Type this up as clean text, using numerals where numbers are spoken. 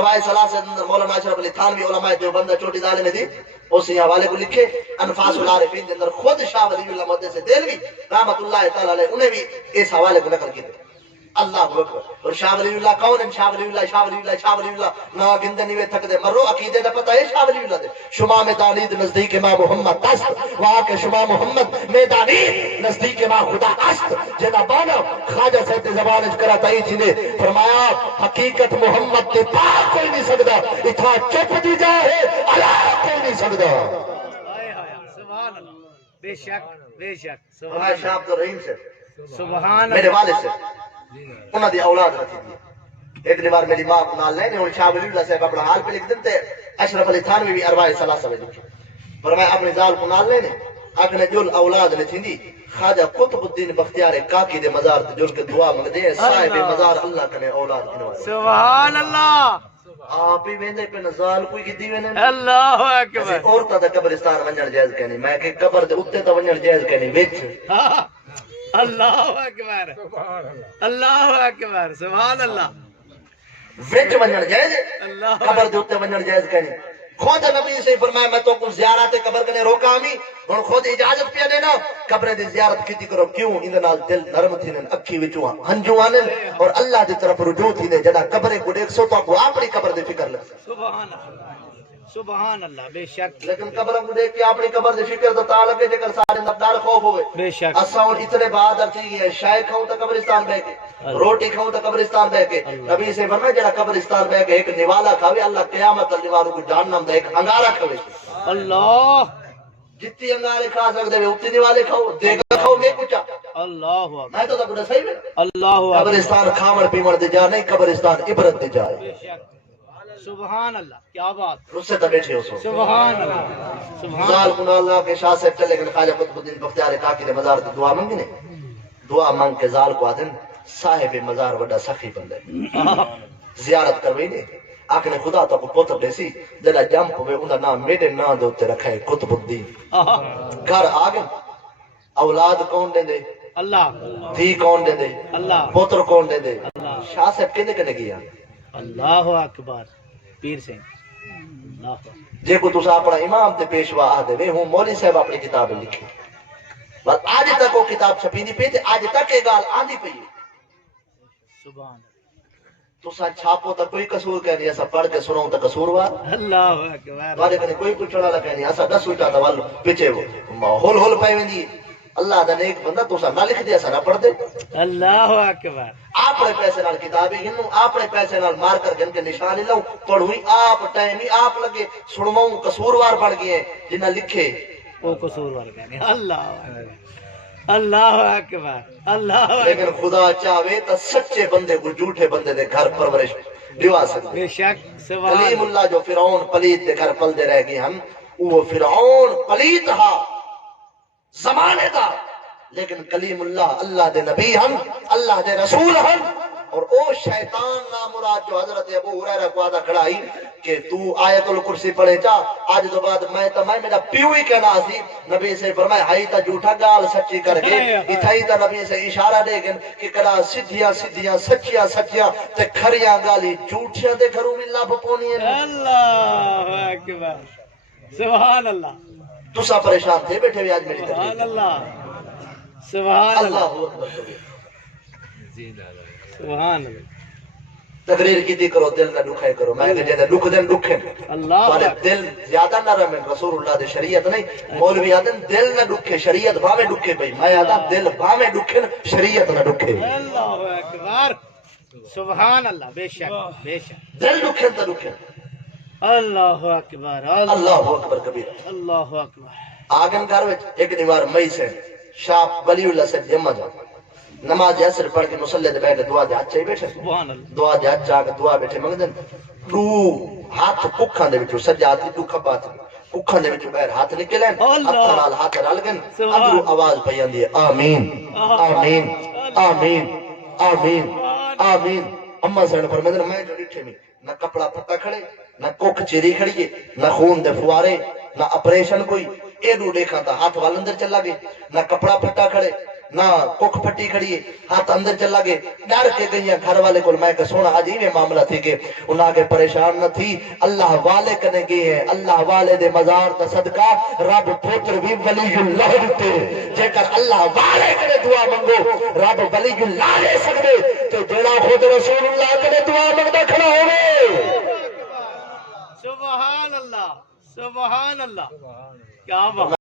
ارواح ثلاثہ اندر مولانا اشرف علی تھانوی علماء دیوبند چوٹی دالے میں دی اسی حوالے کو لکھے انفاس العارفین کے اندر خود شاہ ولی اللہ محدث دہلوی رحمۃ اللہ تعالی علیہ انہیں بھی اس حوالے کو نقل کیا اللہ اکبر اور شاہ ولی اللہ کون ہے شاہ ولی اللہ شاہ ولی اللہ شاہ ولی اللہ نا گندنی میں تھک دے مرو عقیدے دا پتہ ہے شاہ ولی اللہ دے شما میں دانید نزدیک ماں محمد است وہاں کے شما محمد میں دانید نزدیک ماں خدا است جنا بانا خواجہ سید زبان کرا تائی تھی نے فرمایا حقیقت محمد تے پاک کوئی نہیں سکتا اتھا چپ دی جائے اللہ کوئی نہیں سکتا سبحان اللہ بے شک سبحان شاہ عبد الرحیم سے سبحان میرے والد سے انہوں دی اولاد رکھی دی ایک دیوار میری ماں کو نال لینے اور شاہ ولی اللہ صاحب اپنا حال پہ لکھ دیتے اشرف علی تھانوی بھی ارواح ثلاثہ میں لکھے فرمایا اپنے زال کو نال لینے اکنے جل اولاد نے تھی خواجہ قطب الدین بختیار کاکی دے مزار تے جل کے دعا منگ دے صاحب مزار اللہ کنے اولاد کنوائے سبحان اللہ آپ ہی ویندے پہ نزال کوئی کی ویندے اللہ اکبر عورتاں تے قبرستان ونجن جائز کہنی میں کہ قبر دے اوتے تے ونجن جائز کہنی وچ اللہ اکبر اللہ اکبر سبحان اللہ وچ ونجن جائز اللہ قبر دے اوتے ونجن جائز کہنی خود نبی سے فرمایا میں تو کو زیارت قبر کنے روکا ہمی ہن خود اجازت پیا دینا قبر دی زیارت کیتی کرو کیوں ان نال دل نرم تھینن اکھی وچوں ہنجو آنن اور اللہ دی طرف رجوع تھینے جڑا قبر کو دیکھ سو تو اپنی قبر دی فکر لگ سبحان اللہ سبحان اللہ بے شک لیکن قبر کو دیکھ کے اپنی قبر دی فکر تو تا لگے جے کر سارے نبدار خوف ہوئے بے شک اساں اور اتنے بعد اچھی ہے شاہ کھاؤں تو قبرستان بہ کے روٹی کھاؤں تو قبرستان بہ کے نبی سے فرمایا جڑا قبرستان بہ کے ایک نوالا کھاوے اللہ قیامت تک دیواروں کو جہنم دے ایک انگارہ کھاوے اللہ جتنی انگارے کھا سکتے ہیں اتنی نوالے کھاؤ دیکھا کھاؤ میں کچھ اللہ اکبر میں تو تک صحیح میں اللہ اکبر قبرستان کھامر پیمر دے جا نہیں قبرستان عبرت دے جائے بے شک سبحان اللہ کیا بات اس سے تو بیٹھے ہو سو سبحان اللہ سبحان زال کن اللہ کے شاہ سے چلے گئے خواجہ قطب الدین بختیار کاکی دے مزار دی دعا منگی نے دعا منگ کے زال کو آدن صاحب مزار وڈا سخی بندے زیارت کروئی نے آکنے خدا تو کو پوتر دیسی دلہ جمپ ہوئے انہا نام میرے نام دوتے رکھے قطب الدین گھر آگن اولاد کون دے دے اللہ دھی کون دے دے اللہ پوتر کون دے دے شاہ صاحب کنے کنے گیا اللہ اکبر پیر سے اللہ جے کو تسا اپنا امام تے پیشوا آ دے وے ہوں مولی صاحب اپنی کتاب لکھی بس آج تک وہ کتاب چھپی نہیں پی تے آج تک یہ گال آندھی پئی سبحان تسا چھاپو تا کوئی قصور کہنی ایسا پڑھ کے سنوں تا قصور وار اللہ اکبر بارے کنے کوئی پوچھنا لگا کہنی ایسا دس اٹھا تا والو پیچھے وہ ہول پائے ویندی اللہ دا نیک بندہ تسا نہ لکھ دے ایسا نہ پڑھ دے اللہ اکبر اپنے پیسے نال کتابیں گنوں اپنے پیسے نال مار کر گن کے نشان لوں پڑھوئی آپ ٹائم ہی آپ لگے سنواؤں قصوروار بڑھ گئے جنہ لکھے وہ قصور ور کہنے اللہ اکبر اللہ اکبر اللہ اکبر لیکن خدا چاہے تو سچے بندے کو جھوٹے بندے دے گھر پرورش دیوا سکتے بے شک سبحان کلیم اللہ جو فرعون پلیت دے گھر پل دے رہ گئے ہم وہ فرعون پلیت ہا زمانے دا لیکن کلیم اللہ اللہ دے نبی ہم اللہ دے رسول ہم اور او شیطان نامراد جو حضرت ابو ہریرہ کو آدھا کھڑائی کہ تو آیت الکرسی پڑھے جا آج دو بعد میں میرا پیو ہی کہنا سی نبی سے فرمائے ہائی تا جھوٹا گال سچی کر کے اتھائی تا نبی سے اشارہ دے گن کہ کڑا سدھیاں سدھیاں سچیاں سچیاں تے کھریاں گالی جھوٹیاں دے گھروں میں اللہ پپونی ہے اللہ اکبر سبحان اللہ تسا پریشان تھے بیٹھے ہوئے آج میری سبحان تقریر اللہ سبحان اللہ اللہ اکبر سبحان اللہ تقریر کی دی کرو دل نہ دکھائے کرو میں کہ جنہیں دکھ دن دکھیں اللہ والے دل زیادہ نہ رہے رسول اللہ دے شریعت نہیں مولوی آدن دل نہ دکھے شریعت بھامے دکھے بھئی میں آدھا دل بھامے دکھے شریعت نہ دکھے اللہ اکبر سبحان اللہ بے شک دل دکھے تا دکھے اللہ اکبر اللہ اکبر کبیر اللہ اکبر آگن گھر وچ ایک دیوار مئی سے شاہ ولی اللہ سے جمع جا نماز اثر پڑھ کے مصلی دے بیٹھے دعا دے ہاتھ چاہی بیٹھے سبحان اللہ دعا دے ہاتھ چاہ کے دعا بیٹھے منگ دن دو ہاتھ ککھاں دے بچو سجا ہاتھ دو کھپا تھی ککھاں دے بچو بیر ہاتھ نکلیں اکھاں نال ہاتھ رلگن اندرو آواز پیان دی آمین آمین آمین آمین آمین اما سین فرمیدن میں جو ڈٹھے میں نہ کپڑا پھٹا کھڑے نہ کوکھ چیری کھڑیے نہ خون دے فوارے نہ اپریشن کوئی ایڈو دیکھا تھا ہاتھ وال اندر چلا گئے نہ کپڑا پھٹا کھڑے نہ کک پھٹی کھڑی ہے ہاتھ اندر چلا گئے ڈر کے گئی گھر والے کو میں کہ سونا آج ہی معاملہ تھی کہ انہاں کے پریشان نہ تھی اللہ والے کنے گئے ہیں اللہ والے دے مزار دا صدقہ رب پوتر بھی ولی اللہ ہوتے جے کر اللہ والے کنے دعا منگو رب ولی اللہ لے سکتے تو جڑا خود رسول اللہ کنے دعا منگتا کھڑا ہوئے سبحان اللہ کیا بات